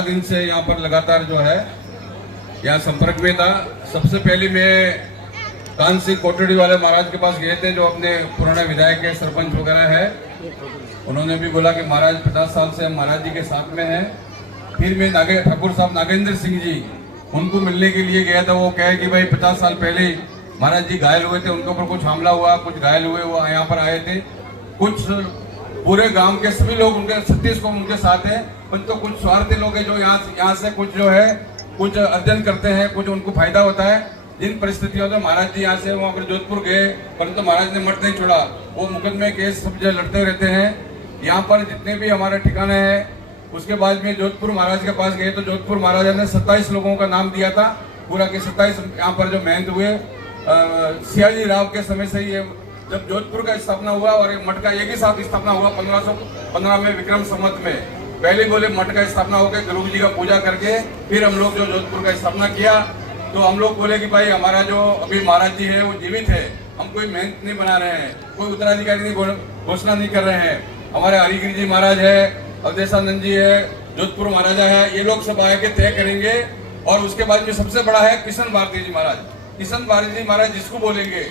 12 दिन से यहाँ पर लगातार जो है यहाँ संपर्क में था। सबसे पहले मैं कान सिंह कोटड़ी वाले महाराज के पास गए थे, जो अपने पुराने विधायक के सरपंच वगैरह है। उन्होंने भी बोला कि महाराज 50 साल से हम महाराज जी के साथ में हैं। फिर मैं ठाकुर साहब नागेंद्र सिंह जी, उनको मिलने के लिए गया था। वो कहे कि भाई 50 साल पहले महाराज जी घायल हुए थे, उनके ऊपर कुछ हमला हुआ, कुछ घायल हुए, वो यहाँ पर आए थे। कुछ पूरे गांव के सभी लोग उनके 36 को उनके साथ हैं, परंतु कुछ स्वार्थी लोग हैं जो यहाँ से कुछ जो है कुछ अध्ययन करते हैं, कुछ उनको फायदा होता है। जिन परिस्थितियों में महाराज जी यहाँ से वहाँ पर जोधपुर गए, परंतु महाराज ने मत नहीं छोड़ा। वो मुकदमे केस सब जो लड़ते रहते हैं। यहाँ पर जितने भी हमारे ठिकाने हैं, उसके बाद में जोधपुर महाराज के पास गए तो जोधपुर महाराजा ने 27 लोगों का नाम दिया था। पूरा के 27 यहाँ पर जो महंत हुए सियाजी राव के समय से ये जब जोधपुर का स्थापना हुआ और मठ का एक ही साथ स्थापना हुआ 1515 में विक्रम संवत में। पहले बोले मठ का स्थापना होकर गुरु जी का पूजा करके फिर हम लोग जो जोधपुर का स्थापना किया। तो हम लोग बोले कि भाई हमारा जो अभी महाराज जी है वो जीवित है, हम कोई मेहनत नहीं बना रहे हैं, कोई उत्तराधिकारी नहीं घोषणा नहीं कर रहे हैं। हमारे हरिगिरी जी महाराज है, अवधेशानंद जी है, जोधपुर महाराजा है, ये लोग सब आके तय करेंगे। और उसके बाद में सबसे बड़ा है किशन भारती जी महाराज। किशन भारती जी महाराज जिसको बोलेंगे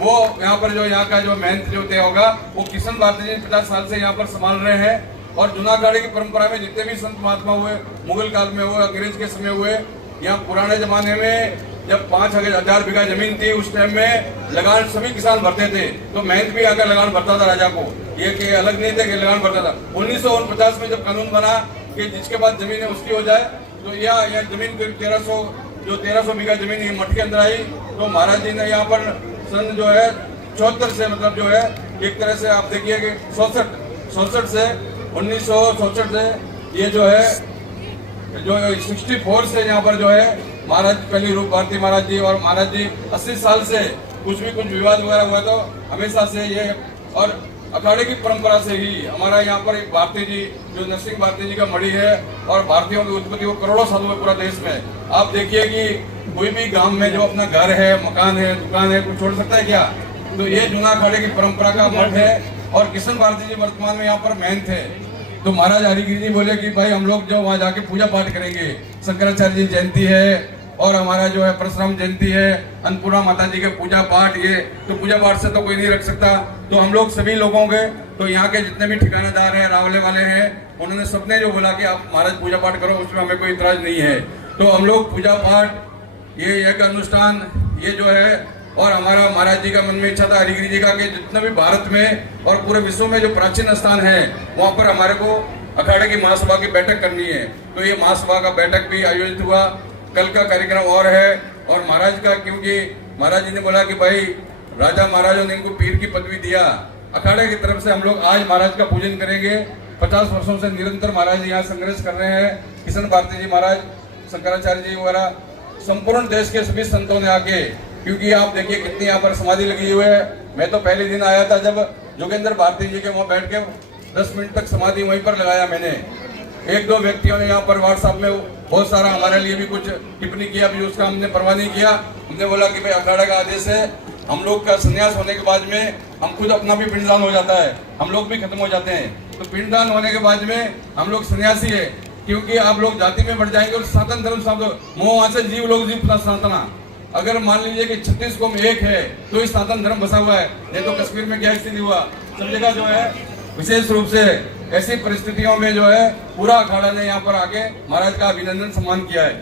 वो यहाँ पर जो यहाँ का जो महंत जो तय होगा वो किशन भारती जी 50 साल से यहाँ पर संभाल रहे हैं। और जूनागढ़ की परंपरा में जितने भी संत महात्मा हुए, मुगल काल में हुए, अंग्रेज के समय हुए, यहाँ पुराने जमाने में जब 5000 बीघा जमीन थी उस टाइम में लगान सभी किसान भरते थे। तो महंत भी आकर लगान भरता था राजा को, ये कि अलग नहीं थे कि लगान भरता था। 1949 में जब कानून बना कि जिसके पास जमीन है उसकी हो जाए, तो यह जमीन करीब 1300 बीघा जमीन मठ के अंदर आई। तो महाराज जी ने यहाँ पर सन जो है 74 से मतलब जो है एक तरह से आप देखिए कि 67 से 1967 से ये जो है जो 64 से यहाँ पर जो है महाराज पहली रूप भारती महाराज जी और महाराज जी 80 साल से कुछ विवाद वगैरह हुआ तो हमेशा से ये और अखाड़े की परंपरा से ही हमारा यहाँ पर एक भारती जी जो नरसिंह भारती जी का मणि है और भारतीयों की उत्पत्ति वो करोड़ों सालों में पूरा देश में। आप देखिए कि कोई भी गांव में जो अपना घर है, मकान है, दुकान है, कोई छोड़ सकता है क्या? तो ये जूना अखाड़े की परंपरा का मठ है। और किशन भारती जी वर्तमान में यहाँ पर महंत है। तो महाराज हरिगिरी जी बोले कि भाई हम लोग जो वहाँ जाके पूजा पाठ करेंगे, शंकराचार्य जी जयंती है और हमारा जो है परशुराम जयंती है, अन्नपूर्णा माता जी के पूजा पाठ, ये तो पूजा पाठ से तो कोई नहीं रख सकता। तो हम लोग सभी लोगों के तो यहाँ के जितने भी ठिकानेदार हैं, रावले वाले हैं, उन्होंने सबने जो बोला कि आप महाराज पूजा पाठ करो, उसमें हमें कोई इतराज नहीं है। तो हम लोग पूजा पाठ, ये एक अनुष्ठान ये जो है, और हमारा महाराज जी का मन में इच्छा था हरिगिरी जी का कि जितने भी भारत में और पूरे विश्व में जो प्राचीन स्थान है वहाँ पर हमारे को अखाड़े की महासभा की बैठक करनी है। तो ये महासभा का बैठक भी आयोजित हुआ। कल का कार्यक्रम और है। और महाराज का, क्योंकि महाराज जी ने बोला कि भाई राजा महाराजों ने इनको पीर की पदवी दिया, अखाड़े की तरफ से हम लोग आज महाराज का पूजन करेंगे। 50 वर्षों से निरंतर महाराज यहाँ संघर्ष कर रहे हैं। किशन भारती जी महाराज, शंकराचार्य जी वगैरह, संपूर्ण देश के सभी संतों ने आके, क्योंकि आप देखिए कितनी यहाँ पर समाधि लगी हुई है। मैं तो पहले दिन आया था जब जोगेंद्र भारती जी के वहाँ बैठ के 10 मिनट तक समाधि वहीं पर लगाया मैंने। एक दो व्यक्तियों ने यहाँ पर व्हाट्सएप में बहुत सारा हमारे लिए भी कुछ टिप्पणी किया, भी उसका हमने परवाह नहीं किया। हमने बोला कि भाई अखाड़ा का आदेश है, हम लोग का संन्यास होने के बाद में हम खुद अपना भी पिंडदान हो जाता है, हम लोग भी खत्म हो जाते हैं। तो पिंडदान होने के बाद में हम लोग सन्यासी है, क्योंकि आप लोग जाति में बढ़ जाएंगे और सनातन धर्म शब्द मोह वहां से जीव लोग जीव सनातना। अगर मान लीजिए कि 36 को एक है तो इस सनातन धर्म बसा हुआ है। नहीं तो कश्मीर में क्या स्थिति हुआ, सब जगह जो है विशेष रूप से ऐसी परिस्थितियों में जो है पूरा अखाड़ा ने यहाँ पर आके महाराज का अभिनंदन सम्मान किया है।